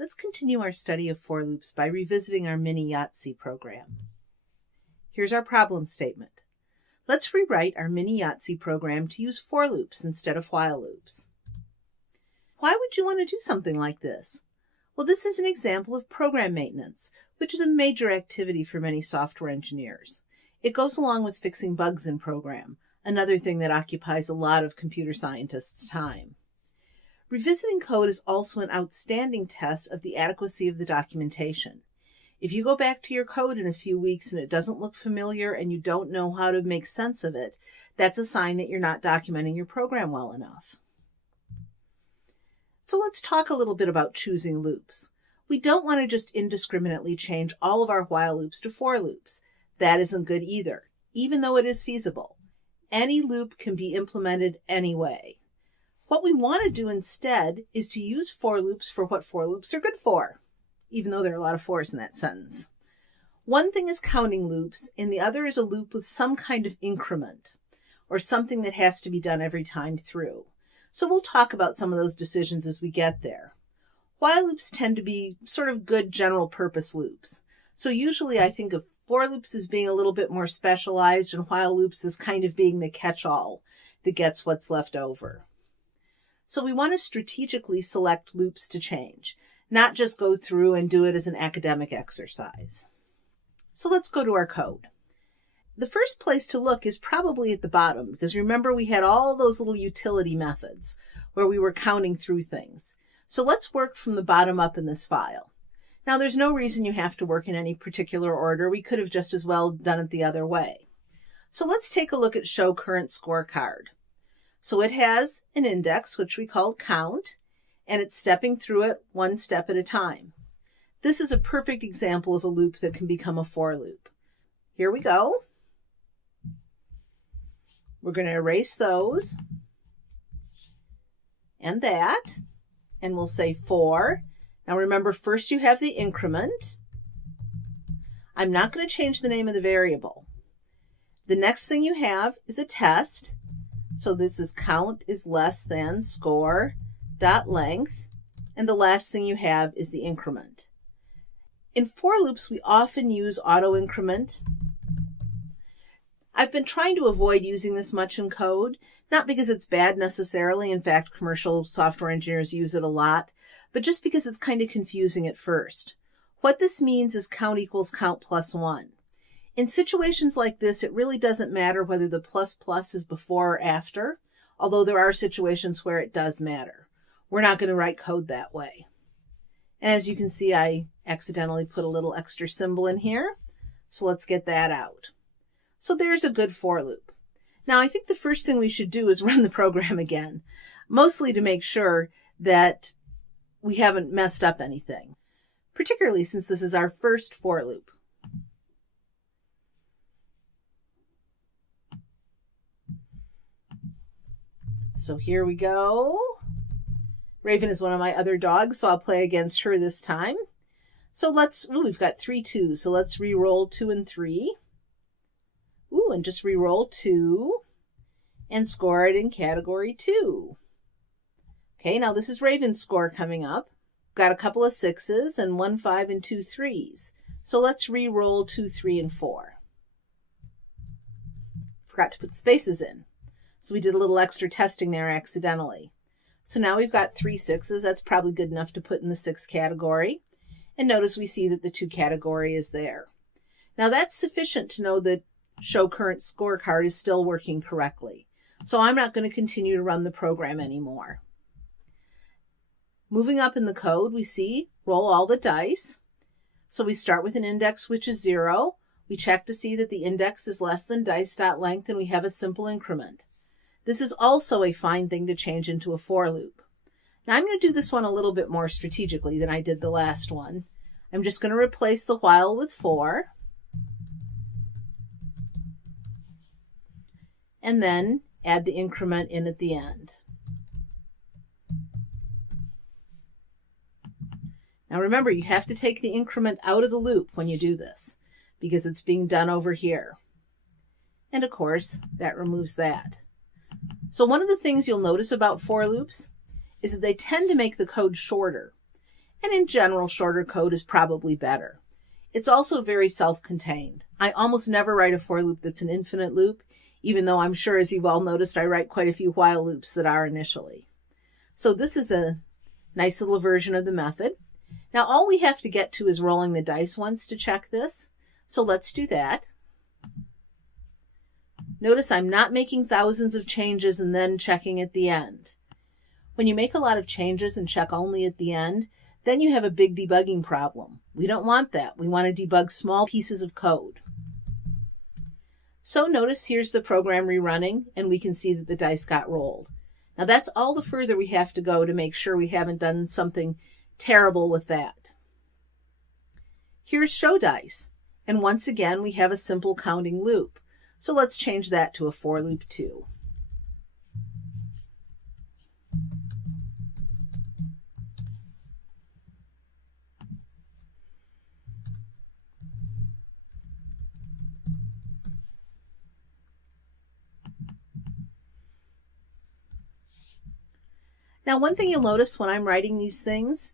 Let's continue our study of for loops by revisiting our Mini-Yahtzee program. Here's our problem statement. Let's rewrite our Mini-Yahtzee program to use for loops instead of while loops. Why would you want to do something like this? Well, this is an example of program maintenance, which is a major activity for many software engineers. It goes along with fixing bugs in program, another thing that occupies a lot of computer scientists' time. Revisiting code is also an outstanding test of the adequacy of the documentation. If you go back to your code in a few weeks and it doesn't look familiar and you don't know how to make sense of it, that's a sign that you're not documenting your program well enough. So let's talk a little bit about choosing loops. We don't want to just indiscriminately change all of our while loops to for loops. That isn't good either, even though it is feasible. Any loop can be implemented anyway. What we want to do instead is to use for loops for what for loops are good for, even though there are a lot of fors in that sentence. One thing is counting loops, and the other is a loop with some kind of increment, or something that has to be done every time through. So we'll talk about some of those decisions as we get there. While loops tend to be sort of good general purpose loops. So usually I think of for loops as being a little bit more specialized and while loops as kind of being the catch-all that gets what's left over. So we want to strategically select loops to change, not just go through and do it as an academic exercise. So let's go to our code. The first place to look is probably at the bottom, because remember we had all those little utility methods where we were counting through things. So let's work from the bottom up in this file. Now there's no reason you have to work in any particular order. We could have just as well done it the other way. So let's take a look at show current scorecard. So it has an index, which we call count, and it's stepping through it one step at a time. This is a perfect example of a loop that can become a for loop. Here we go. We're going to erase those and that, and we'll say for. Now remember, first you have the increment. I'm not going to change the name of the variable. The next thing you have is a test. So this is count is less than score dot length, and the last thing you have is the increment. In for loops, we often use auto increment. I've been trying to avoid using this much in code, not because it's bad necessarily. In fact, commercial software engineers use it a lot, but just because it's kind of confusing at first. What this means is count equals count plus 1. In situations like this, it really doesn't matter whether the plus plus is before or after, although there are situations where it does matter. We're not going to write code that way. And as you can see, I accidentally put a little extra symbol in here, so let's get that out. So there's a good for loop. Now I think the first thing we should do is run the program again, mostly to make sure that we haven't messed up anything, particularly since this is our first for loop. So here we go. Raven is one of my other dogs, so I'll play against her this time. So we've got 3 2s, so let's re-roll 2 and 3. And just re-roll 2 and score it in category 2. Okay, now this is Raven's score coming up. Got a couple of 6s and 1 5 and 2 3s. So let's re-roll 2 3 and 4. Forgot to put spaces in. So we did a little extra testing there accidentally. So now we've got 3 6s. That's probably good enough to put in the 6 category. And notice we see that the 2 category is there. Now that's sufficient to know that show current scorecard is still working correctly. So I'm not going to continue to run the program anymore. Moving up in the code, we see roll all the dice. So we start with an index which is 0. We check to see that the index is less than dice.length, and we have a simple increment. This is also a fine thing to change into a for loop. Now I'm going to do this one a little bit more strategically than I did the last one. I'm just going to replace the while with for, and then add the increment in at the end. Now remember, you have to take the increment out of the loop when you do this, because it's being done over here. And of course, that removes that. So one of the things you'll notice about for loops is that they tend to make the code shorter. And in general, shorter code is probably better. It's also very self-contained. I almost never write a for loop that's an infinite loop, even though I'm sure, as you've all noticed, I write quite a few while loops that are initially. So this is a nice little version of the method. Now all we have to get to is rolling the dice once to check this. So let's do that. Notice I'm not making thousands of changes and then checking at the end. When you make a lot of changes and check only at the end, then you have a big debugging problem. We don't want that. We want to debug small pieces of code. So notice here's the program rerunning, and we can see that the dice got rolled. Now that's all the further we have to go to make sure we haven't done something terrible with that. Here's show dice, and once again we have a simple counting loop. So let's change that to a for loop too. Now, one thing you'll notice when I'm writing these things,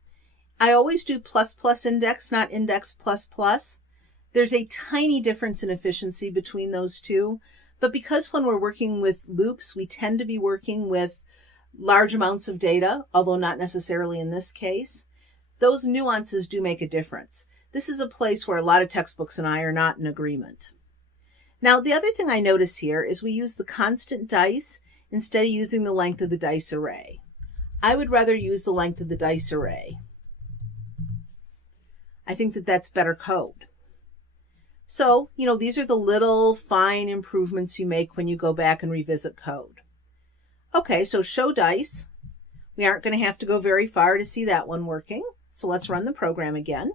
I always do ++ index, not index ++. There's a tiny difference in efficiency between those two, but because when we're working with loops, we tend to be working with large amounts of data, although not necessarily in this case, those nuances do make a difference. This is a place where a lot of textbooks and I are not in agreement. Now, the other thing I notice here is we use the constant dice instead of using the length of the dice array. I would rather use the length of the dice array. I think that that's better code. So, these are the little fine improvements you make when you go back and revisit code. Okay, so show dice. We aren't going to have to go very far to see that one working. So let's run the program again.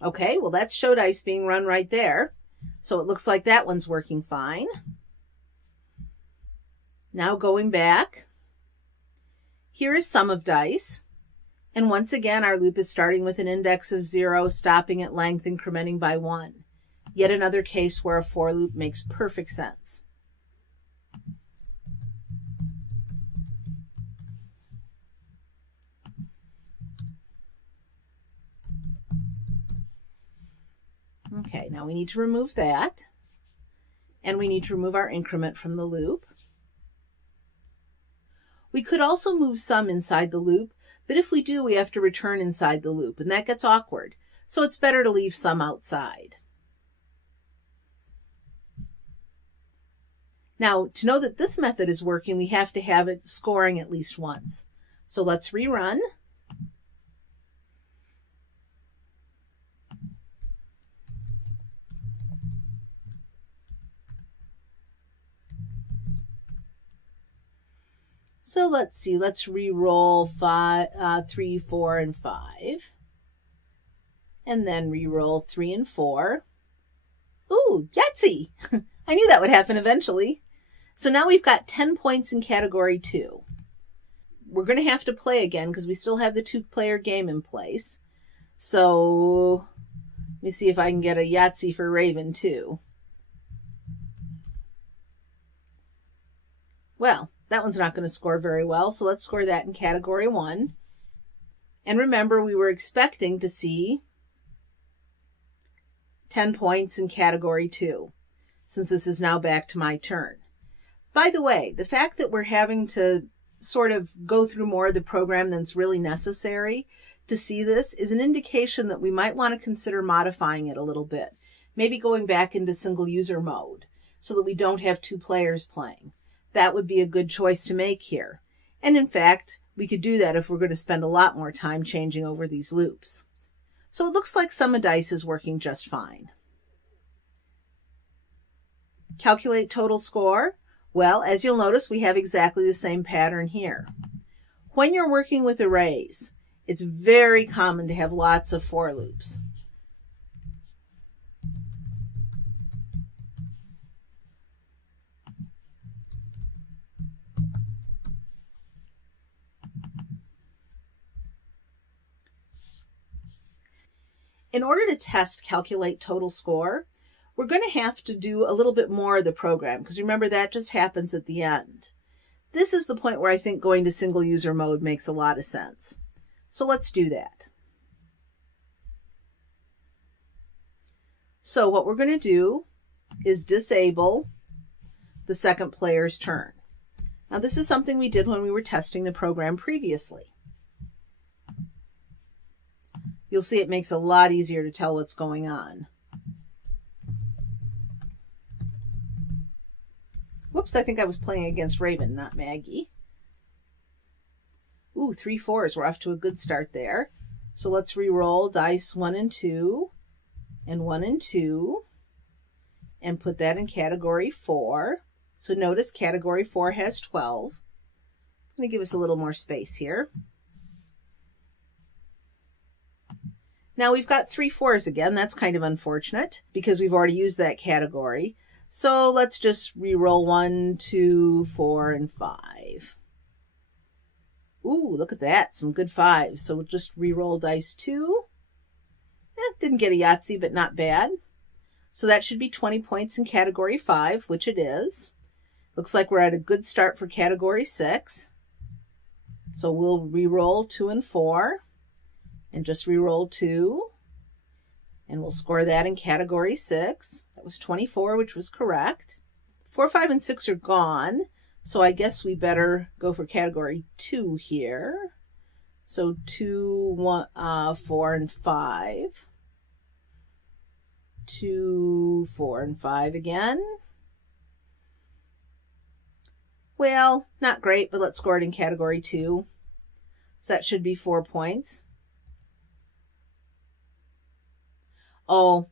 Okay, well that's show dice being run right there. So it looks like that one's working fine. Now going back, here is sum of dice. And once again, our loop is starting with an index of 0, stopping at length, incrementing by 1. Yet another case where a for loop makes perfect sense. Okay, now we need to remove that, and we need to remove our increment from the loop. We could also move sum inside the loop, but if we do, we have to return inside the loop, and that gets awkward, so it's better to leave sum outside. Now, to know that this method is working, we have to have it scoring at least once. So let's rerun. So let's see, let's re-roll 3, 4, and 5. And then re-roll 3 and 4. Ooh, Yahtzee! I knew that would happen eventually. So now we've got 10 points in category 2. We're going to have to play again because we still have the 2-player game in place. So let me see if I can get a Yahtzee for Raven too. Well, that one's not going to score very well, so let's score that in category 1. And remember, we were expecting to see 10 points in category 2, since this is now back to my turn. By the way, the fact that we're having to sort of go through more of the program than's really necessary to see this is an indication that we might want to consider modifying it a little bit, maybe going back into single user mode so that we don't have 2 players playing. That would be a good choice to make here. And in fact, we could do that if we're going to spend a lot more time changing over these loops. So it looks like sum of dice is working just fine. Calculate total score. Well, as you'll notice, we have exactly the same pattern here. When you're working with arrays, it's very common to have lots of for loops. In order to test calculate total score, we're going to have to do a little bit more of the program, because remember that just happens at the end. This is the point where I think going to single user mode makes a lot of sense. So let's do that. So what we're going to do is disable the second player's turn. Now this is something we did when we were testing the program previously. You'll see it makes it a lot easier to tell what's going on. Whoops, I think I was playing against Raven, not Maggie. Ooh, 3 4s. We're off to a good start there. So let's re-roll dice 1 and 2 and 1 and 2 and put that in category 4. So notice category 4 has 12. I'm going to give us a little more space here. Now we've got 3 4s again. That's kind of unfortunate because we've already used that category. So let's just re-roll 1, 2, 4, and 5. Ooh, look at that. Some good 5s. So we'll just re-roll dice 2. Didn't get a Yahtzee, but not bad. So that should be 20 points in category 5, which it is. Looks like we're at a good start for category 6. So we'll re-roll 2 and 4 and just re-roll 2. And we'll score that in category 6. That was 24, which was correct. 4, 5, and 6 are gone. So I guess we better go for category 2 here. So 2, 1, 4, and 5. 2, 4, and 5 again. Well, not great, but let's score it in category 2. So that should be 4 points. Oh,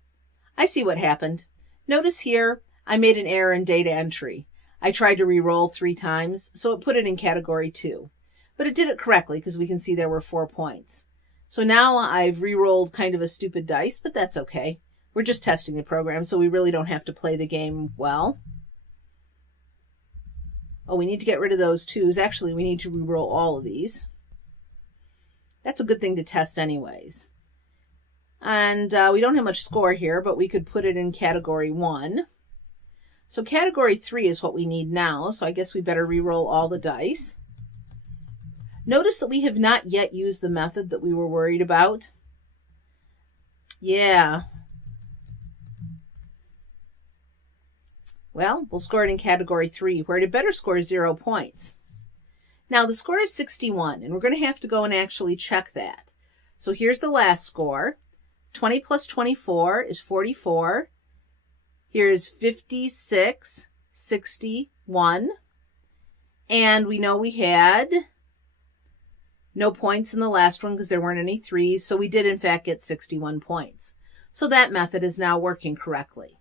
I see what happened. Notice here, I made an error in data entry. I tried to re-roll 3 times, so it put it in category 2. But it did it correctly because we can see there were 4 points. So now I've re-rolled kind of a stupid dice, but that's okay. We're just testing the program, so we really don't have to play the game well. Oh, we need to get rid of those 2s. Actually, we need to re-roll all of these. That's a good thing to test anyways. And we don't have much score here, but we could put it in category 1. So category 3 is what we need now, so I guess we better re-roll all the dice. Notice that we have not yet used the method that we were worried about. Yeah. Well, we'll score it in category 3, where it better score 0 points. Now the score is 61, and we're going to have to go and actually check that. So here's the last score. 20 plus 24 is 44. Here's 56, 61. And we know we had no points in the last one because there weren't any 3s. So we did, in fact, get 61 points. So that method is now working correctly.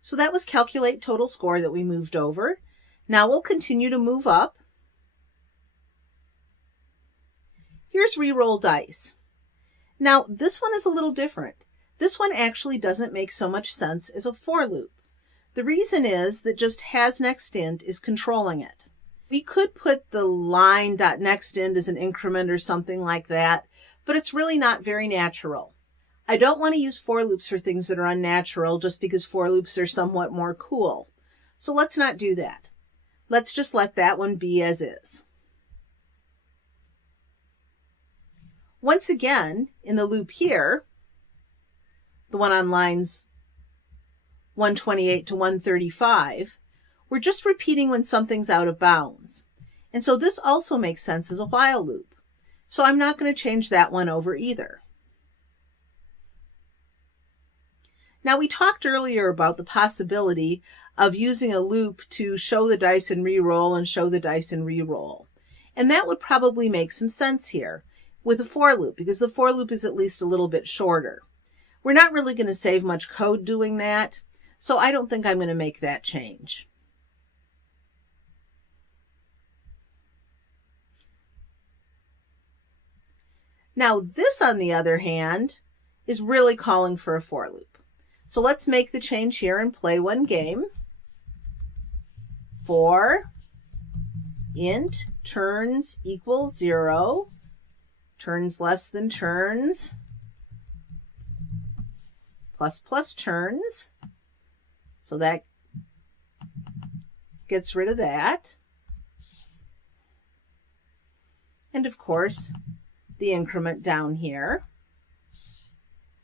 So that was calculate total score that we moved over. Now we'll continue to move up. Here's re-roll dice. Now this one is a little different. This one actually doesn't make so much sense as a for loop. The reason is that just has next int is controlling it. We could put the line.nextInt as an increment or something like that, but it's really not very natural. I don't want to use for loops for things that are unnatural just because for loops are somewhat more cool. So let's not do that. Let's just let that one be as is. Once again, in the loop here, the one on lines 128 to 135, we're just repeating when something's out of bounds. And so this also makes sense as a while loop. So I'm not going to change that one over either. Now we talked earlier about the possibility of using a loop to show the dice and re-roll and show the dice and re-roll. And that would probably make some sense here with a for loop because the for loop is at least a little bit shorter. We're not really going to save much code doing that, so I don't think I'm going to make that change. Now this, on the other hand, is really calling for a for loop. So let's make the change here and play one game. for int turns equals 0, turns less than turns, plus turns. So that gets rid of that. And of course, the increment down here.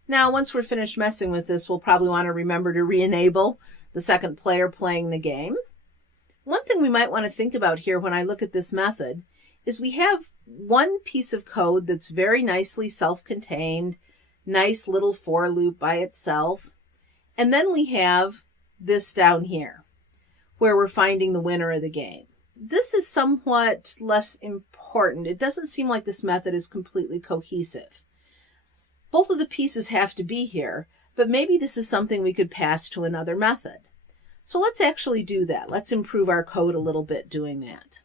Now, once we're finished messing with this, we'll probably want to remember to re-enable the second player playing the game. One thing we might want to think about here when I look at this method is we have one piece of code that's very nicely self-contained, nice little for loop by itself. And then we have this down here where we're finding the winner of the game. This is somewhat less important. It doesn't seem like this method is completely cohesive. Both of the pieces have to be here, but maybe this is something we could pass to another method. So let's actually do that. Let's improve our code a little bit doing that.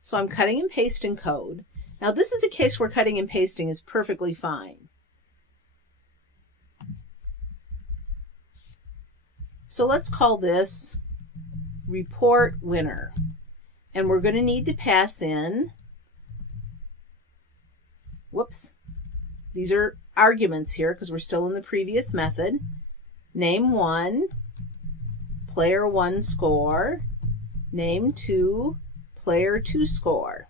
So I'm cutting and pasting code. Now this is a case where cutting and pasting is perfectly fine. So let's call this report winner. And we're going to need to pass in, whoops, these are arguments here because we're still in the previous method. Name 1, player 1 score, name 2, player 2 score.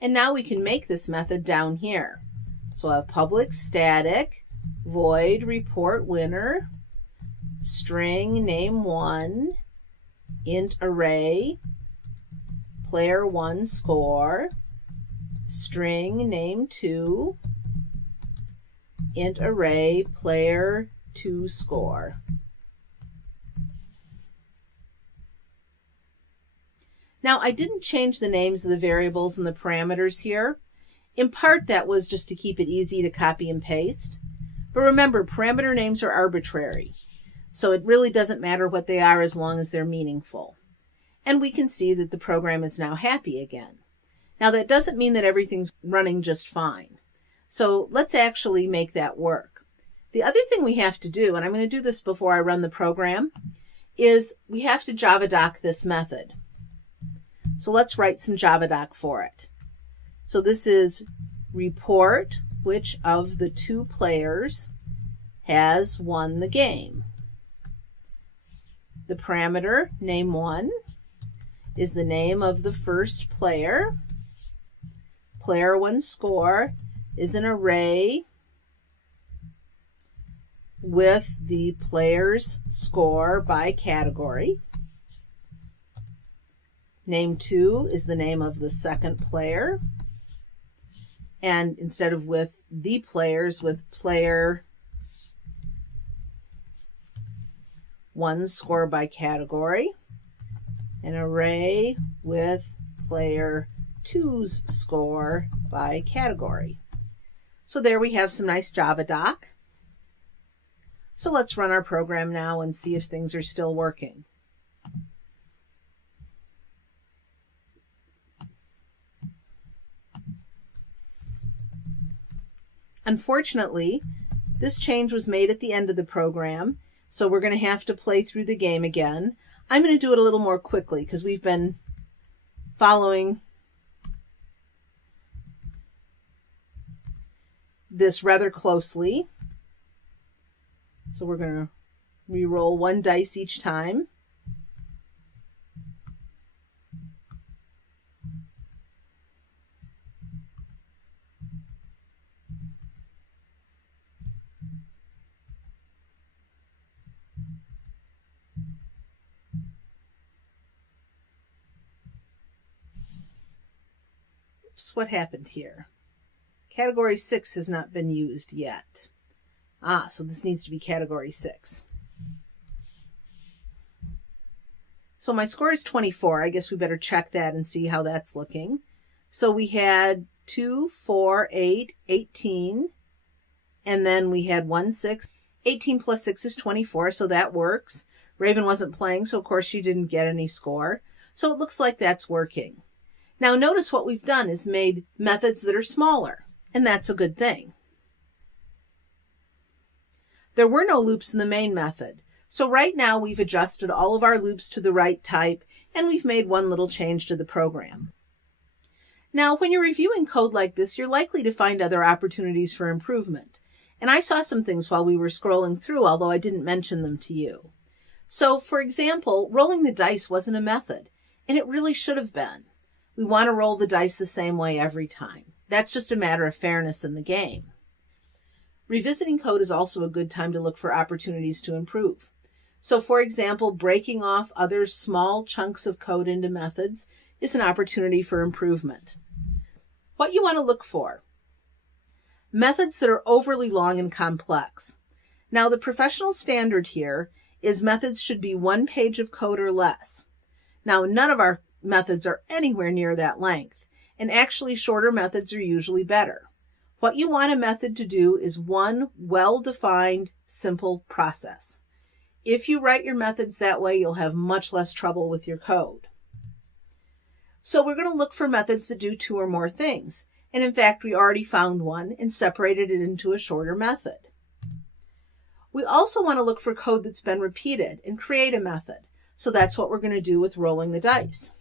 And now we can make this method down here. So I have public static void report winner string name 1 int array player 1 score string name 2 int array player 2 score. Now, I didn't change the names of the variables and the parameters here. In part, that was just to keep it easy to copy and paste. But remember, parameter names are arbitrary. So it really doesn't matter what they are as long as they're meaningful. And we can see that the program is now happy again. Now, that doesn't mean that everything's running just fine. So let's actually make that work. The other thing we have to do, and I'm going to do this before I run the program, is we have to javadoc this method. So let's write some javadoc for it. So this is report which of the 2 players has won the game. The parameter, name 1, is the name of the first player. Player 1 score is an array with the player's score by category. Name 2 is the name of the second player. And instead of with the players, with player 1 score by category. An array with player 2's score by category. So there we have some nice javadoc. So let's run our program now and see if things are still working. Unfortunately, this change was made at the end of the program, so we're going to have to play through the game again. I'm going to do it a little more quickly because we've been following this rather closely. So we're going to re-roll 1 dice each time. What happened here? Category 6 has not been used yet. So this needs to be category 6. So my score is 24. I guess we better check that and see how that's looking. So we had 2, 4, 8, 18, and then we had 1, 6. 18 plus 6 is 24, so that works. Raven wasn't playing, so of course she didn't get any score. So it looks like that's working. Now notice what we've done is made methods that are smaller, and that's a good thing. There were no loops in the main method. So right now we've adjusted all of our loops to the right type, and we've made one little change to the program. Now, when you're reviewing code like this, you're likely to find other opportunities for improvement. And I saw some things while we were scrolling through, although I didn't mention them to you. So, for example, rolling the dice wasn't a method, and it really should have been. We want to roll the dice the same way every time. That's just a matter of fairness in the game. Revisiting code is also a good time to look for opportunities to improve. So, for example, breaking off other small chunks of code into methods is an opportunity for improvement. What you want to look for: methods that are overly long and complex. Now, the professional standard here is methods should be 1 page of code or less. Now, none of our methods are anywhere near that length, and actually shorter methods are usually better. What you want a method to do is one well-defined, simple process. If you write your methods that way, you'll have much less trouble with your code. So we're going to look for methods that do 2 or more things. And in fact, we already found one and separated it into a shorter method. We also want to look for code that's been repeated and create a method. So that's what we're going to do with rolling the dice.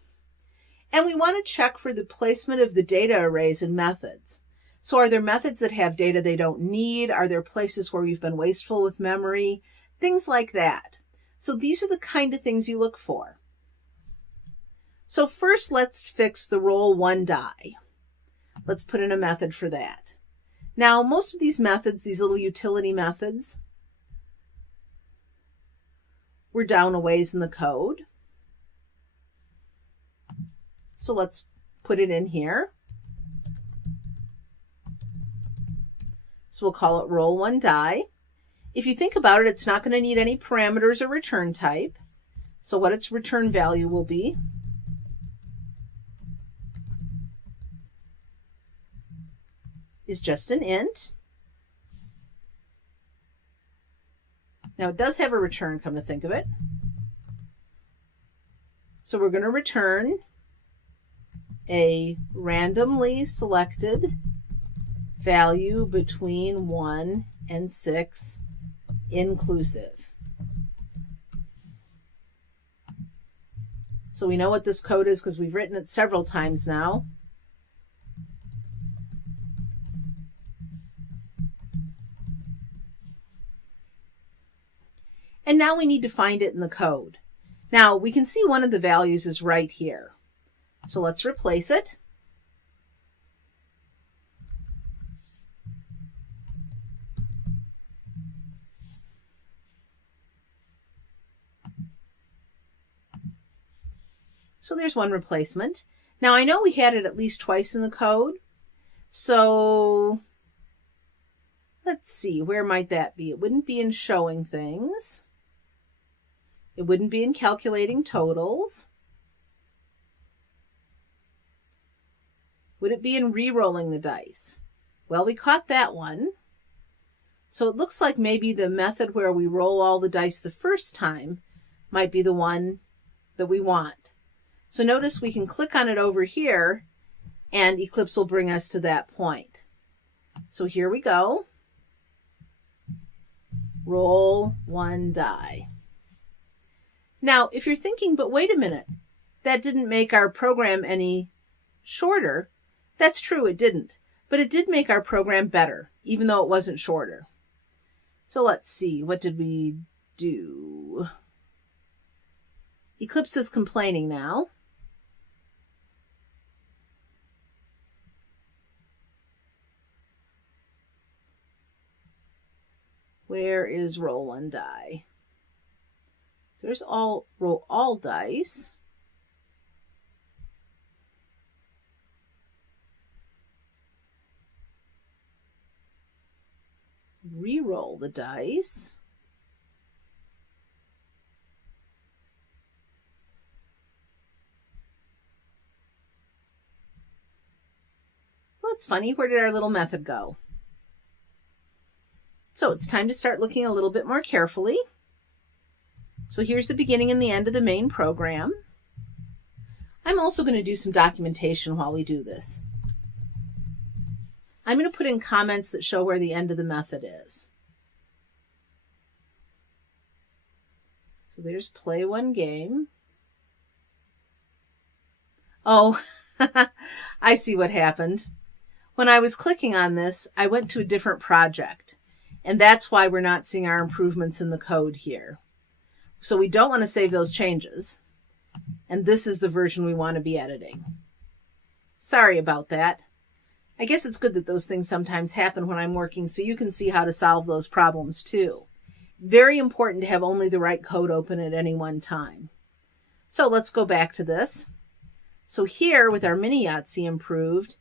And we want to check for the placement of the data arrays in methods. So are there methods that have data they don't need? Are there places where we've been wasteful with memory? Things like that. So these are the kind of things you look for. So first, let's fix the roll 1 die. Let's put in a method for that. Now, most of these methods, these little utility methods, we're down a ways in the code. So let's put it in here. So we'll call it roll 1 die. If you think about it, it's not going to need any parameters or return type. So what its return value will be is just an int. Now it does have a return, come to think of it. So we're going to return a randomly selected value between 1 and 6 inclusive. So we know what this code is because we've written it several times now. And now we need to find it in the code. Now we can see one of the values is right here. So let's replace it. So there's one replacement. Now I know we had it at least twice in the code. So let's see, where might that be? It wouldn't be in showing things. It wouldn't be in calculating totals. Would it be in re-rolling the dice? Well, we caught that one. So it looks like maybe the method where we roll all the dice the first time might be the one that we want. So notice we can click on it over here and Eclipse will bring us to that point. So here we go. Roll 1 die. Now, if you're thinking, but wait a minute, that didn't make our program any shorter. That's true, it didn't. But it did make our program better, even though it wasn't shorter. So let's see, what did we do? Eclipse is complaining now. Where is roll 1 die? So there's roll all dice. Re-roll the dice. Well, it's funny. Where did our little method go? So it's time to start looking a little bit more carefully. So here's the beginning and the end of the main program. I'm also going to do some documentation while we do this. I'm going to put in comments that show where the end of the method is. So there's play one game. Oh, I see what happened. When I was clicking on this, I went to a different project, and that's why we're not seeing our improvements in the code here. So we don't want to save those changes, and this is the version we want to be editing. Sorry about that. I guess it's good that those things sometimes happen when I'm working so you can see how to solve those problems too. Very important to have only the right code open at any one time. So let's go back to this. So here with our Mini-Yahtzee improved,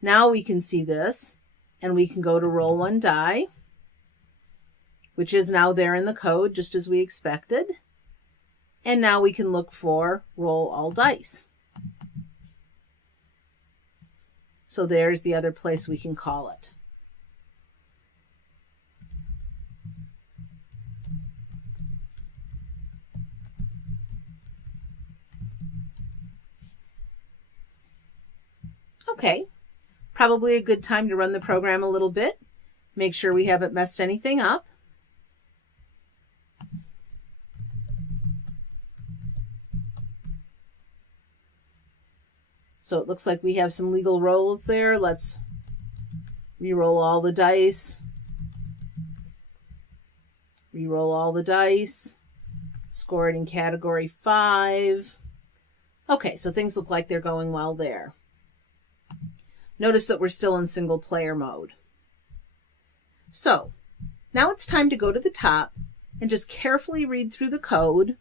now we can see this and we can go to roll one die, which is now there in the code just as we expected. And now we can look for roll all dice. So there's the other place we can call it. Okay, probably a good time to run the program a little bit. Make sure we haven't messed anything up. So it looks like we have some legal rolls there. Let's re-roll all the dice. Re-roll all the dice. Score it in category 5. Okay, so things look like they're going well there. Notice that we're still in single player mode. So now it's time to go to the top and just carefully read through the code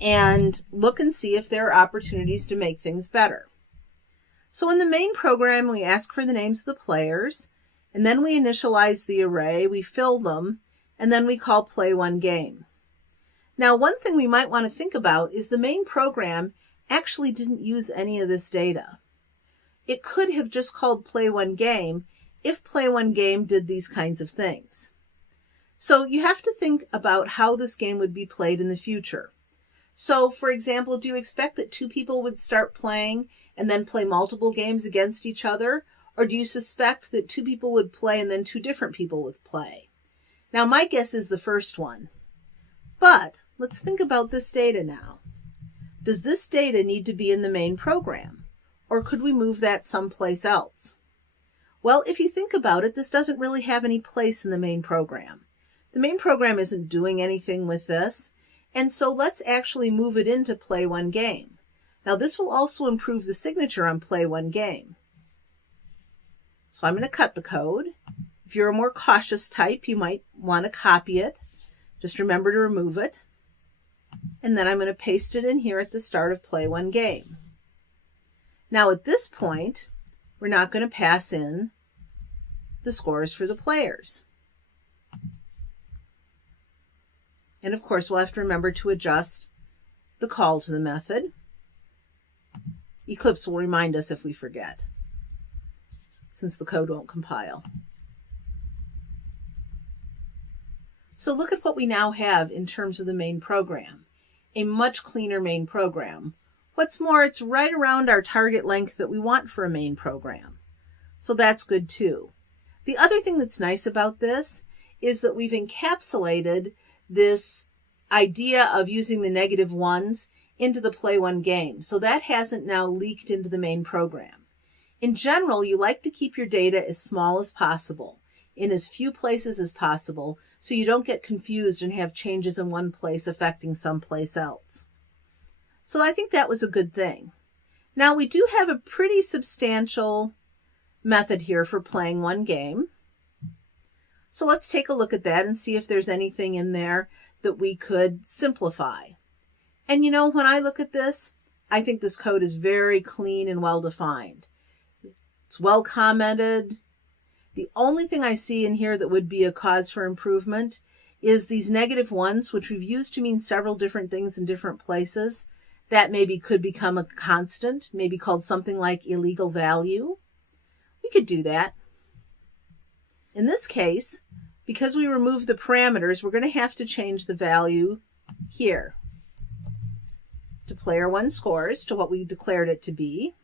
and look and see if there are opportunities to make things better. So in the main program, we ask for the names of the players, and then we initialize the array, we fill them, and then we call play one game. Now, one thing we might want to think about is the main program actually didn't use any of this data. It could have just called play one game if play one game did these kinds of things. So you have to think about how this game would be played in the future. So, for example, do you expect that 2 people would start playing and then play multiple games against each other? Or do you suspect that 2 people would play and then 2 different people would play? Now, my guess is the first one. But let's think about this data now. Does this data need to be in the main program? Or could we move that someplace else? Well, if you think about it, this doesn't really have any place in the main program. The main program isn't doing anything with this. And so let's actually move it into play one game. Now this will also improve the signature on play one game. So I'm going to cut the code. If you're a more cautious type, you might want to copy it. Just remember to remove it. And then I'm going to paste it in here at the start of play one game. Now at this point, we're not going to pass in the scores for the players. And of course, we'll have to remember to adjust the call to the method. Eclipse will remind us if we forget, since the code won't compile. So look at what we now have in terms of the main program. A much cleaner main program. What's more, it's right around our target length that we want for a main program. So that's good too. The other thing that's nice about this is that we've encapsulated this idea of using the -1s into the play one game. So that hasn't now leaked into the main program. In general, you like to keep your data as small as possible, in as few places as possible, so you don't get confused and have changes in one place affecting someplace else. So I think that was a good thing. Now we do have a pretty substantial method here for playing one game. So let's take a look at that and see if there's anything in there that we could simplify. And you know, when I look at this, I think this code is very clean and well defined. It's well commented. The only thing I see in here that would be a cause for improvement is these -1s, which we've used to mean several different things in different places. That maybe could become a constant, maybe called something like illegal value. We could do that. In this case, because we removed the parameters, we're going to have to change the value here to player 1 scores to what we declared it to be.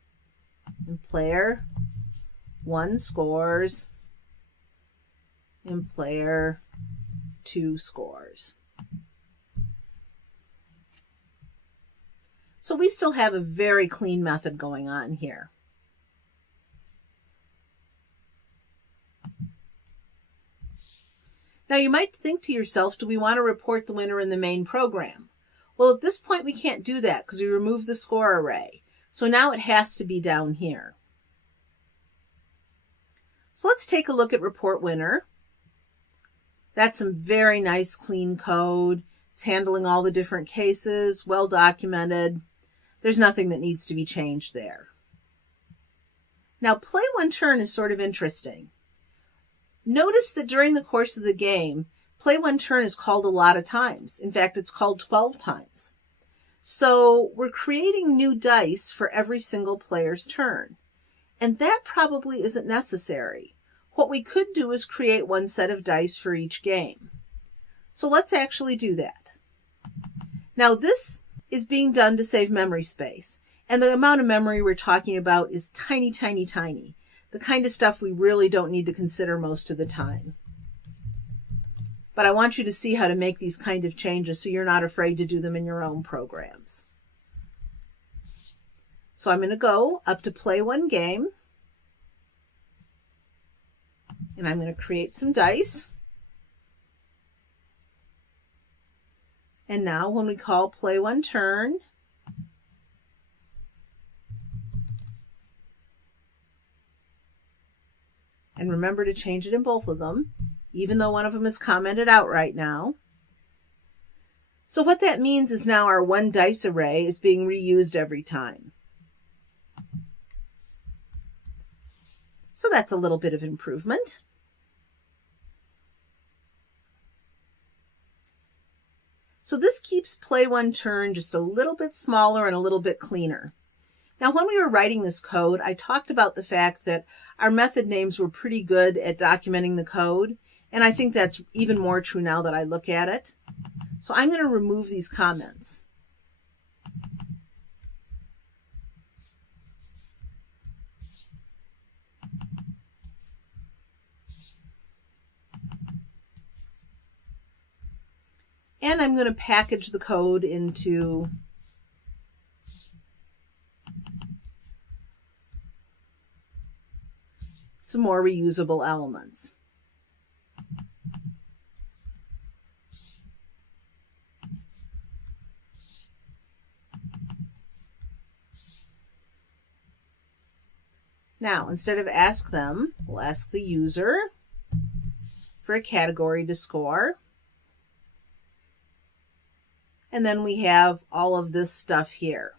And player 1 scores and player 2 scores. So we still have a very clean method going on here. Now you might think to yourself, do we want to report the winner in the main program? Well, at this point we can't do that because we removed the score array. So now it has to be down here. So let's take a look at report winner. That's some very nice clean code. It's handling all the different cases, well documented. There's nothing that needs to be changed there. Now play 1 turn is sort of interesting. Notice that during the course of the game, play 1 turn is called a lot of times. In fact, it's called 12 times. So we're creating new dice for every single player's turn. And that probably isn't necessary. What we could do is create 1 set of dice for each game. So let's actually do that. Now this is being done to save memory space. And the amount of memory we're talking about is tiny, tiny, tiny. The kind of stuff we really don't need to consider most of the time. But I want you to see how to make these kind of changes so you're not afraid to do them in your own programs. So I'm going to go up to play 1 game. And I'm going to create some dice. And now when we call play 1 turn, and remember to change it in both of them, even though one of them is commented out right now. So what that means is now our 1 dice array is being reused every time. So that's a little bit of improvement. So this keeps play 1 turn just a little bit smaller and a little bit cleaner. Now, when we were writing this code, I talked about the fact that our method names were pretty good at documenting the code, and I think that's even more true now that I look at it. So I'm going to remove these comments. And I'm going to package the code into some more reusable elements. Now, instead of ask them, we'll ask the user for a category to score. And then we have all of this stuff here.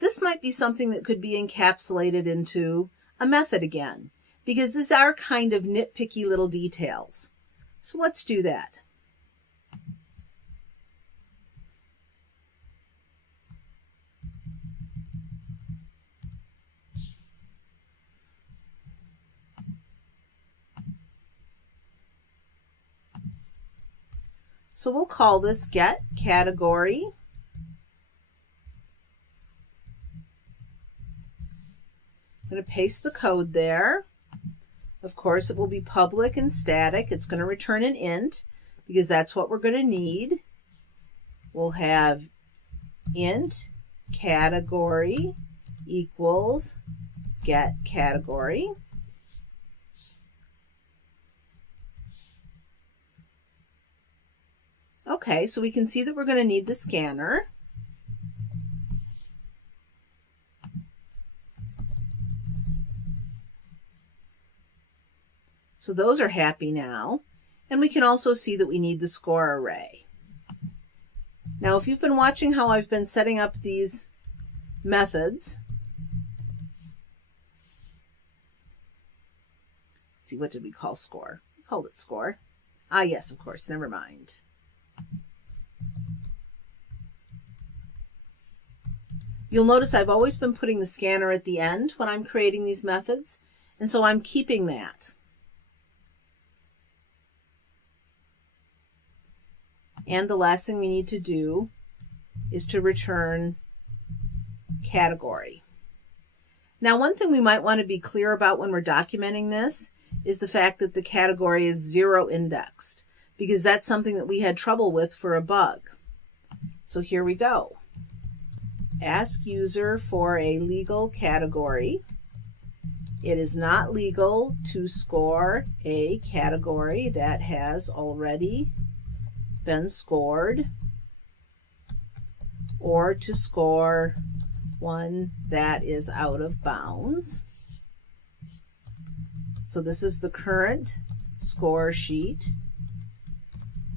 This might be something that could be encapsulated into a method again, because these are kind of nitpicky little details. So let's do that. So we'll call this get category. I'm going to paste the code there. Of course, it will be public and static. It's going to return an int because that's what we're going to need. We'll have int category equals get category. Okay, so we can see that we're going to need the scanner. So those are happy now. And we can also see that we need the score array. Now, if you've been watching how I've been setting up these methods, let's see, what did we call score? We called it score. Ah, yes, of course, never mind. You'll notice I've always been putting the scanner at the end when I'm creating these methods, and so I'm keeping that. And the last thing we need to do is to return category. Now, one thing we might want to be clear about when we're documenting this is the fact that the category is 0 indexed, because that's something that we had trouble with for a bug. So here we go. Ask user for a legal category. It is not legal to score a category that has already been scored, or to score one that is out of bounds. So this is the current score sheet.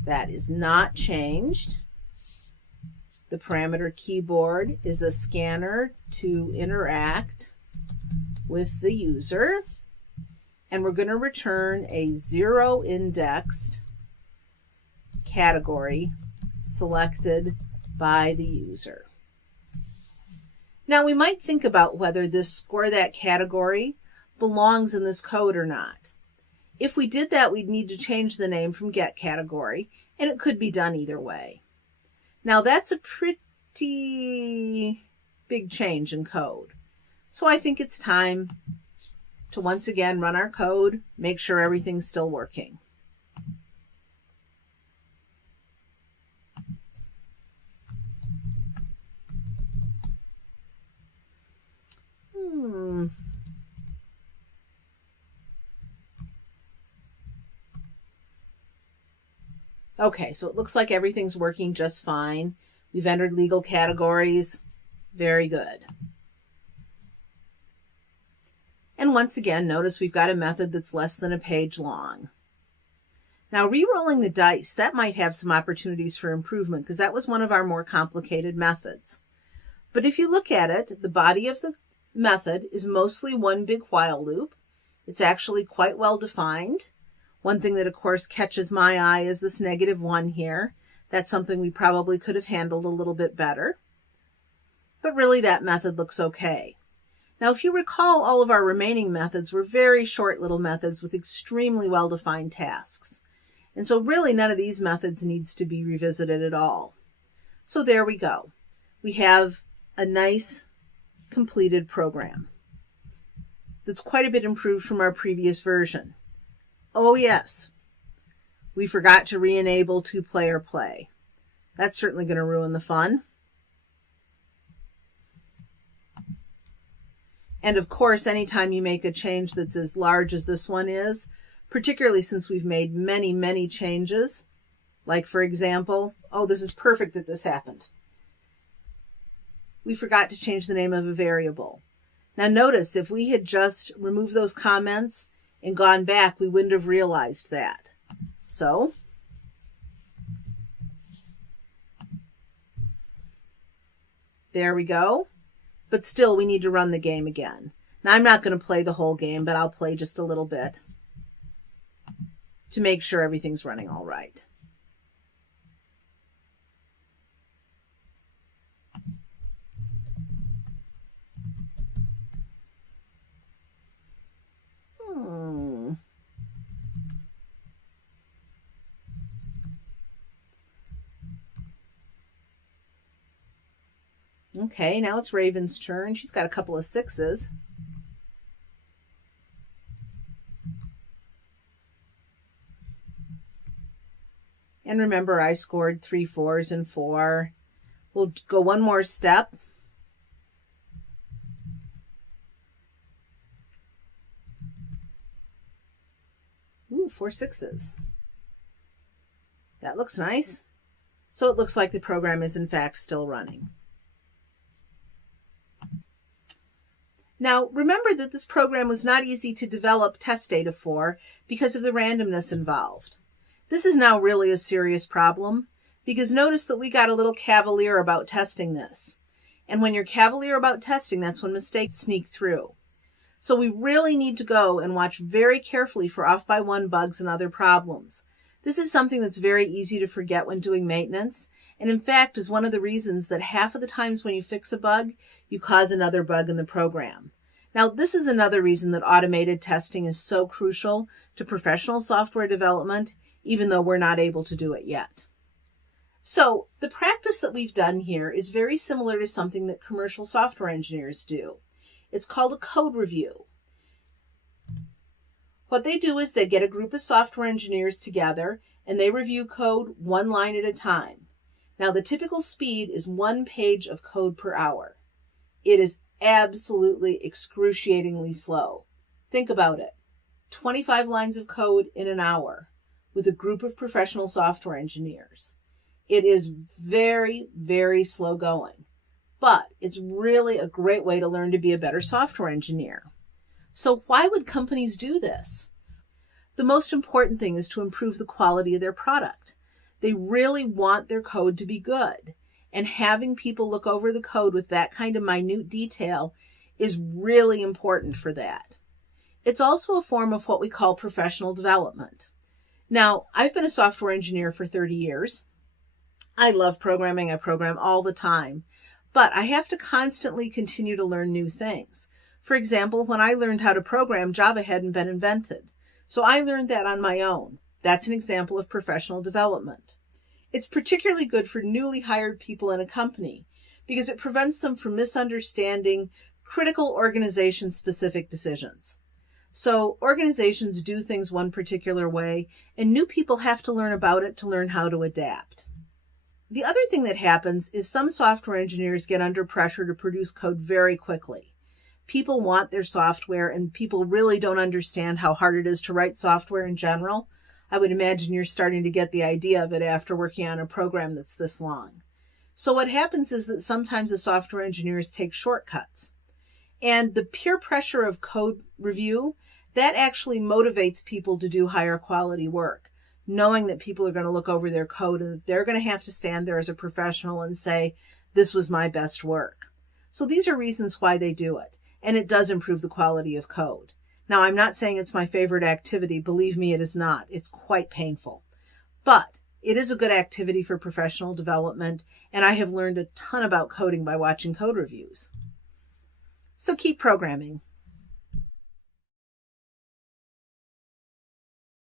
That is not changed. The parameter keyboard is a scanner to interact with the user. And we're going to return a 0 indexed category selected by the user. Now we might think about whether this score that category belongs in this code or not. If we did that, we'd need to change the name from get category, and it could be done either way. Now that's a pretty big change in code. So I think it's time to once again run our code, make sure everything's still working. Okay, so it looks like everything's working just fine. We've entered legal categories. Very good. And once again, notice we've got a method that's less than a page long. Now, re-rolling the dice, that might have some opportunities for improvement because that was one of our more complicated methods. But if you look at it, the body of the method is mostly one big while loop. It's actually quite well defined. One thing that, of course, catches my eye is this -1 here. That's something we probably could have handled a little bit better. But really, that method looks okay. Now, if you recall, all of our remaining methods were very short little methods with extremely well-defined tasks. And so really, none of these methods needs to be revisited at all. So there we go. We have a nice completed program that's quite a bit improved from our previous version. Oh yes, we forgot to re-enable two-player play. That's certainly going to ruin the fun. And of course, anytime you make a change that's as large as this one is, particularly since we've made many, many changes, like for example, oh, this is perfect that this happened. We forgot to change the name of a variable. Now notice, if we had just removed those comments and gone back, we wouldn't have realized that. So there we go. But still, we need to run the game again. Now, I'm not going to play the whole game, but I'll play just a little bit to make sure everything's running all right. Okay, now it's Raven's turn. She's got a couple of 6s. And remember, I scored 3 4s and 4. We'll go one more step. Ooh, 4 6s. That looks nice. So it looks like the program is in fact still running. Now, remember that this program was not easy to develop test data for because of the randomness involved. This is now really a serious problem because notice that we got a little cavalier about testing this. And when you're cavalier about testing, that's when mistakes sneak through. So we really need to go and watch very carefully for off-by-one bugs and other problems. This is something that's very easy to forget when doing maintenance, and in fact is one of the reasons that half of the times when you fix a bug, you cause another bug in the program. Now, this is another reason that automated testing is so crucial to professional software development, even though we're not able to do it yet. So the practice that we've done here is very similar to something that commercial software engineers do. It's called a code review. What they do is they get a group of software engineers together and they review code one line at a time. Now the typical speed is 1 page of code per hour. It is absolutely excruciatingly slow. Think about it. 25 lines of code in an hour with a group of professional software engineers. It is very, very slow going, but it's really a great way to learn to be a better software engineer. So why would companies do this? The most important thing is to improve the quality of their product. They really want their code to be good, and having people look over the code with that kind of minute detail is really important for that. It's also a form of what we call professional development. Now, I've been a software engineer for 30 years. I love programming. I program all the time, but I have to constantly continue to learn new things. For example, when I learned how to program, Java hadn't been invented. So I learned that on my own. That's an example of professional development. It's particularly good for newly hired people in a company because it prevents them from misunderstanding critical organization-specific decisions. So organizations do things one particular way, and new people have to learn about it to learn how to adapt. The other thing that happens is some software engineers get under pressure to produce code very quickly. People want their software, and people really don't understand how hard it is to write software in general. I would imagine you're starting to get the idea of it after working on a program that's this long. So what happens is that sometimes the software engineers take shortcuts. And the peer pressure of code review, that actually motivates people to do higher quality work, knowing that people are going to look over their code and that they're going to have to stand there as a professional and say, this was my best work. So these are reasons why they do it. And it does improve the quality of code. Now, I'm not saying it's my favorite activity. Believe me, it is not. It's quite painful. But it is a good activity for professional development, and I have learned a ton about coding by watching code reviews. So keep programming.